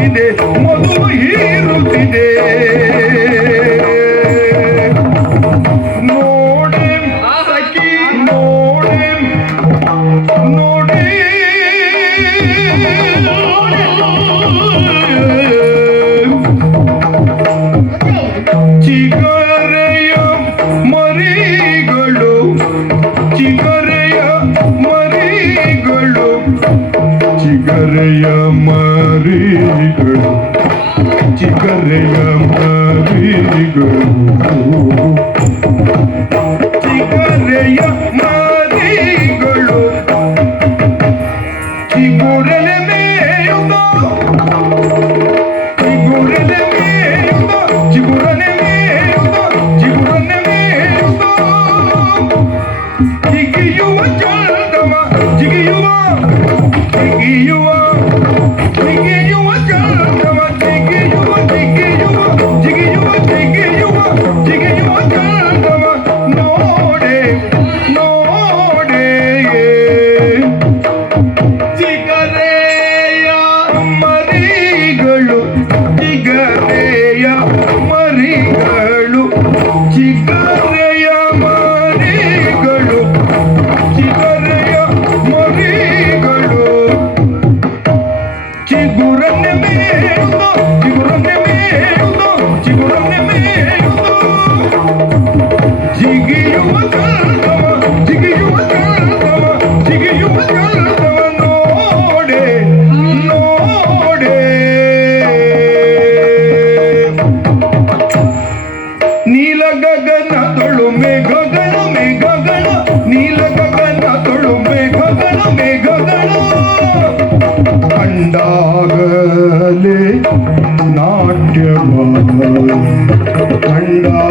entender. Um Kanda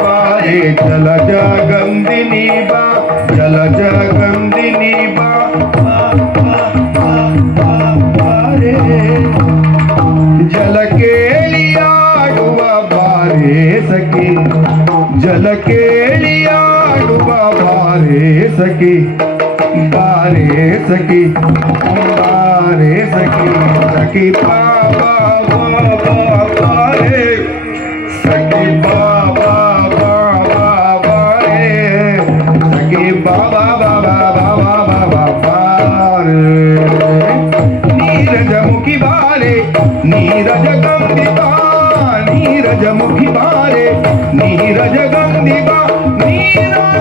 पारे चल जा गंदिनी बा चल जा गंदिनी बा जल के लिया बारे सकी जल के लिया बारे सकी बारे सकी बारे सखी सखी पापा गंदिबा नीरज मुखी बारे नीरज गंदिबा नीरज